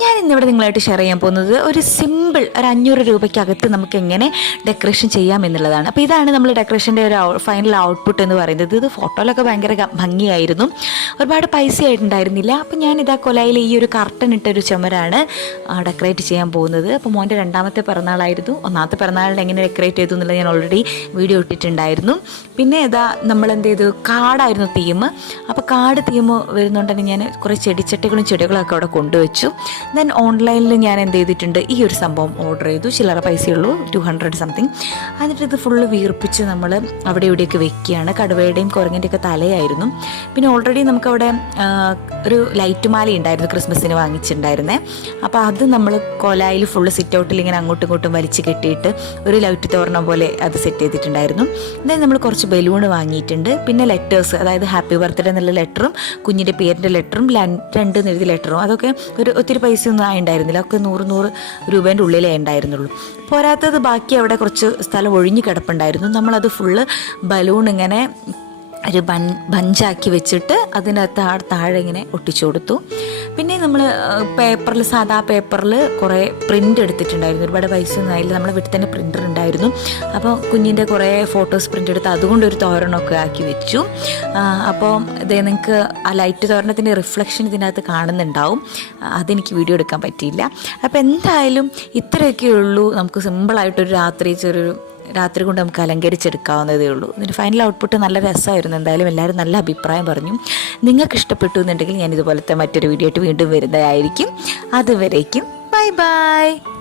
ഞാൻ ഇന്നിവിടെ നിങ്ങളായിട്ട് ഷെയർ ചെയ്യാൻ പോകുന്നത് ഒരു സിമ്പിൾ ഒരു അഞ്ഞൂറ് രൂപയ്ക്കകത്ത് നമുക്ക് എങ്ങനെ ഡെക്കറേഷൻ ചെയ്യാം എന്നുള്ളതാണ്. അപ്പോൾ ഇതാണ് നമ്മൾ ഡെക്കറേഷന്റെ ഒരു ഫൈനൽ ഔട്ട്പുട്ട് എന്ന് പറയുന്നത്. ഇത് ഫോട്ടോയിലൊക്കെ ഭയങ്കര ഭംഗിയായിരുന്നു. ഒരുപാട് പൈസ ആയിട്ടുണ്ടായിരുന്നില്ല അപ്പോൾ ഞാൻ ഇതാ കൊലയിൽ ഈ ഒരു കർട്ടൻ ഇട്ടൊരു ചുമരാണ് ഡെക്കറേറ്റ് ചെയ്യാൻ പോകുന്നത്. അപ്പോൾ മോന്റെ രണ്ടാമത്തെ പിറന്നാളായിരുന്നു. ഒന്നാമത്തെ പിറന്നാളിൽ എങ്ങനെ ഡെക്കറേറ്റ് ചെയ്തു എന്നുള്ളത് ഞാൻ ഓൾറെഡി വീഡിയോ ഇട്ടിട്ടുണ്ടായിരുന്നു. പിന്നെ ഇതാ നമ്മൾ എന്ത് ചെയ്തു? കാടായിരുന്നു തീം. അപ്പോൾ കാട് തീം വരുന്നുണ്ടെങ്കിൽ ഞാൻ കുറേ ചെടിച്ചട്ടികളും ചെടികളൊക്കെ അവിടെ കൊണ്ടുവച്ചു. ദെൻ ഓൺലൈനിൽ ഞാൻ എന്ത് ചെയ്തിട്ടുണ്ട്? ഈ ഒരു സംഭവം ഓർഡർ ചെയ്തു. ചില്ലറ പൈസയുള്ളൂ ടു ഹൺഡ്രഡ് സംതിങ് എന്നിട്ട് ഇത് ഫുള്ള് വീർപ്പിച്ച് നമ്മൾ അവിടെ ഇവിടെയൊക്കെ വെക്കുകയാണ്. കടുവയുടെയും കുരങ്ങിന്റെയൊക്കെ തലയായിരുന്നു. പിന്നെ ഓൾറെഡി നമുക്കവിടെ ഒരു ലൈറ്റ് മാല ഉണ്ടായിരുന്നു ക്രിസ്മസിന് വാങ്ങിച്ചിട്ടുണ്ടായിരുന്നേ. അപ്പോൾ അത് നമ്മൾ കൊലായിൽ ഫുള്ള് സിറ്റ് ഔട്ടിൽ ഇങ്ങനെ അങ്ങോട്ടും ഇങ്ങോട്ടും വലിച്ച് കെട്ടിയിട്ട് ഒരു ലൈറ്റ് തോരണം പോലെ അത് സെറ്റ് ചെയ്തിട്ടുണ്ടായിരുന്നു. ദെൻ നമ്മൾ കുറച്ച് ബലൂൺ വാങ്ങിയിട്ടുണ്ട്. പിന്നെ ലെറ്റേഴ്സ് അതായത് ഹാപ്പി ബർത്ത്ഡേ എന്നുള്ള ലെറ്ററും കുഞ്ഞിന്റെ പേരിന്റെ ലെറ്ററും രണ്ട് എന്ന് എഴുതിയ ലെറ്ററും അതൊക്കെ ഒത്തിരി പൈസ ഒന്നും ആയിണ്ടായിരുന്നില്ല ഒക്കെ നൂറ് നൂറ് രൂപേന്റെ ഉള്ളിലേ ഉണ്ടായിരുന്നുള്ളൂ. പോരാത്തത് ബാക്കി അവിടെ കുറച്ച് സ്ഥലം ഒഴിഞ്ഞ് കിടപ്പുണ്ടായിരുന്നു. നമ്മളത് ഫുള്ള് ബലൂൺ ഇങ്ങനെ ഒരു ബൺ ബഞ്ചാക്കി വെച്ചിട്ട് അതിനകത്ത് ആ താഴെ ഇങ്ങനെ ഒട്ടിച്ചു കൊടുത്തു. പിന്നെ നമ്മൾ പേപ്പറിൽ സാധാ പേപ്പറിൽ കുറേ പ്രിന്റ് എടുത്തിട്ടുണ്ടായിരുന്നു. ഒരുപാട് പൈസ ഒന്നും ആയില്ല. നമ്മുടെ വീട്ടിൽ തന്നെ പ്രിന്റർ ഉണ്ടായിരുന്നു. അപ്പോൾ കുഞ്ഞിന്റെ കുറേ ഫോട്ടോസ് പ്രിന്റ് എടുത്ത് അതുകൊണ്ട് ഒരു തോരണമൊക്കെ ആക്കി വെച്ചു. അപ്പോൾ ഇതേ നിങ്ങൾക്ക് ആ ലൈറ്റ് തോരണത്തിന്റെ റിഫ്ലക്ഷൻ ഇതിനകത്ത് കാണുന്നുണ്ടാവും. അതെനിക്ക് വീഡിയോ എടുക്കാൻ പറ്റിയില്ല. അപ്പോൾ എന്തായാലും ഇത്രയൊക്കെ ഉള്ളൂ. നമുക്ക് സിമ്പിളായിട്ടൊരു രാത്രി ചെറിയൊരു രാത്രി കൊണ്ട് നമുക്ക് അലങ്കരിച്ചെടുക്കാവുന്നതേ ഉള്ളൂ. ഇതിന്റെ ഫൈനൽ ഔട്ട്പുട്ട് നല്ല രസമായിരുന്നു. എന്തായാലും എല്ലാവരും നല്ല അഭിപ്രായം പറഞ്ഞു. നിങ്ങൾക്ക് ഇഷ്ടപ്പെട്ടു എന്നുണ്ടെങ്കിൽ ഞാൻ ഇതുപോലത്തെ മറ്റൊരു വീഡിയോ ആയിട്ട് വീണ്ടും വരുന്നതായിരിക്കും. അതുവരേക്കും ബൈ ബൈ